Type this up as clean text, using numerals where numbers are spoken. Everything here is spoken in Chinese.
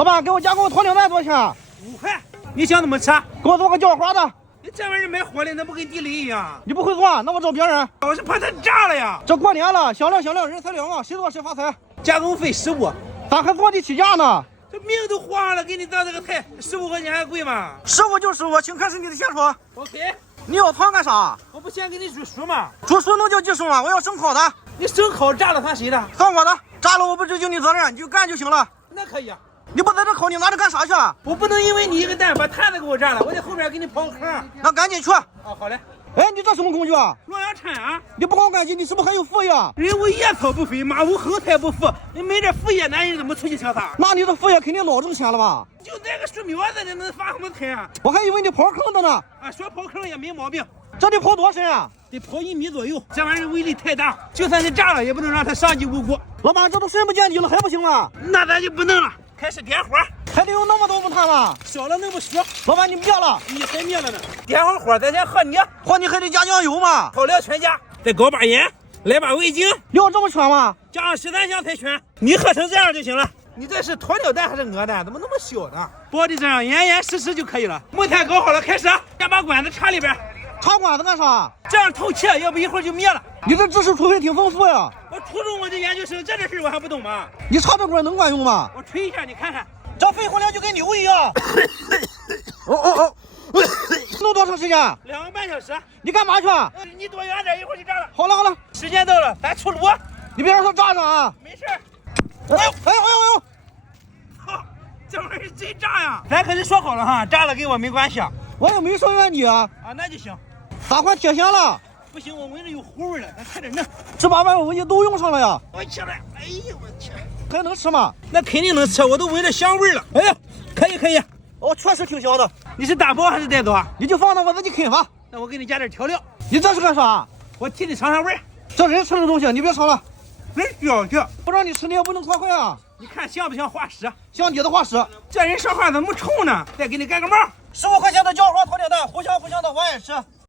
老板，给我加工鸵鸟蛋多少钱？5块。你想怎么吃？给我做个叫花的。你这玩意儿卖火的，那不跟地雷一样？你不会做，那我找别人。我是怕它炸了呀。这过年了，响亮人财两旺，谁做谁发财。加工费15，咋还坐地起价呢？这命都花了，给你当这个菜，15块钱还贵吗？15就15，请看是你的线索。OK。你要糖干啥？我不先给你煮熟吗？煮熟能叫技术吗？我要生烤的。你生烤炸了算谁的？算我的。炸了我不追究你责任，你就干就行了。那可以啊。你不在这烤，你拿着干啥去？我不能因为你一个蛋把摊子给我炸了，我在后面给你刨个坑。那赶紧去。好嘞。哎，你这什么工具啊？洛阳铲啊！你不搞干净，你是不是还有副业？人无野草不肥，马无后台不富。你没这副业，男人怎么出去潇洒？那你的副业肯定老挣钱了吧？就那个树苗子，你能发什么财啊？我还以为你刨坑的呢。啊，说刨坑也没毛病。这得刨多深啊？得刨1米左右。这玩意儿威力太大，就算是炸了，也不能让它伤及无辜。老板，这都深不见底了，还不行吗？那咱就不弄了，开始点火。还得有那么多木炭吗？小了弄不熟。老板，你灭了？你还灭了呢？点好火，咱先和泥。和泥还得加酱油吗？好料全加，再搞把盐，来把味精。料这么全吗？加上13香才全。你喝成这样就行了。你这是鸵鸟蛋还是鹅蛋？怎么那么小呢？包的这样严严实实就可以了。木炭搞好了，开始先把管子插里边。插管子干啥？这样透气，要不一会儿就灭了。你这知识储备挺丰富呀。我初中我就研究生，这事我还不懂吗？你插这管能管用吗？我吹一下，你看看。这肺活量就跟牛一样。哦，弄多长时间？2个半小时。你干嘛去？你躲远点，一会儿就炸了。好了，时间到了，咱出炉。你别让它炸着啊！没事。哎呦！操，这玩意儿真炸呀！咱可是说好了哈，炸了跟我没关系。我也没说怨你啊。啊，那就行。咋换铁锨了？不行，我闻着有糊味了，咱快点弄。这把万物武器都用上了呀！我起来，哎呦我去！还能吃吗？那肯定能吃，我都闻着香味了。哎呀，可以。哦，确实挺香的。你是打包还是带走啊？你就放那我自己啃吧。那我给你加点调料。你这是干啥？我替你尝尝味儿。这人吃的东西你别尝了，真香气！不让你吃你也不能破坏啊。你看像不像化石？像你的化石。这人说话怎么冲呢？再给你盖个帽。15块钱的叫花鸵鸟蛋，不香的我也吃。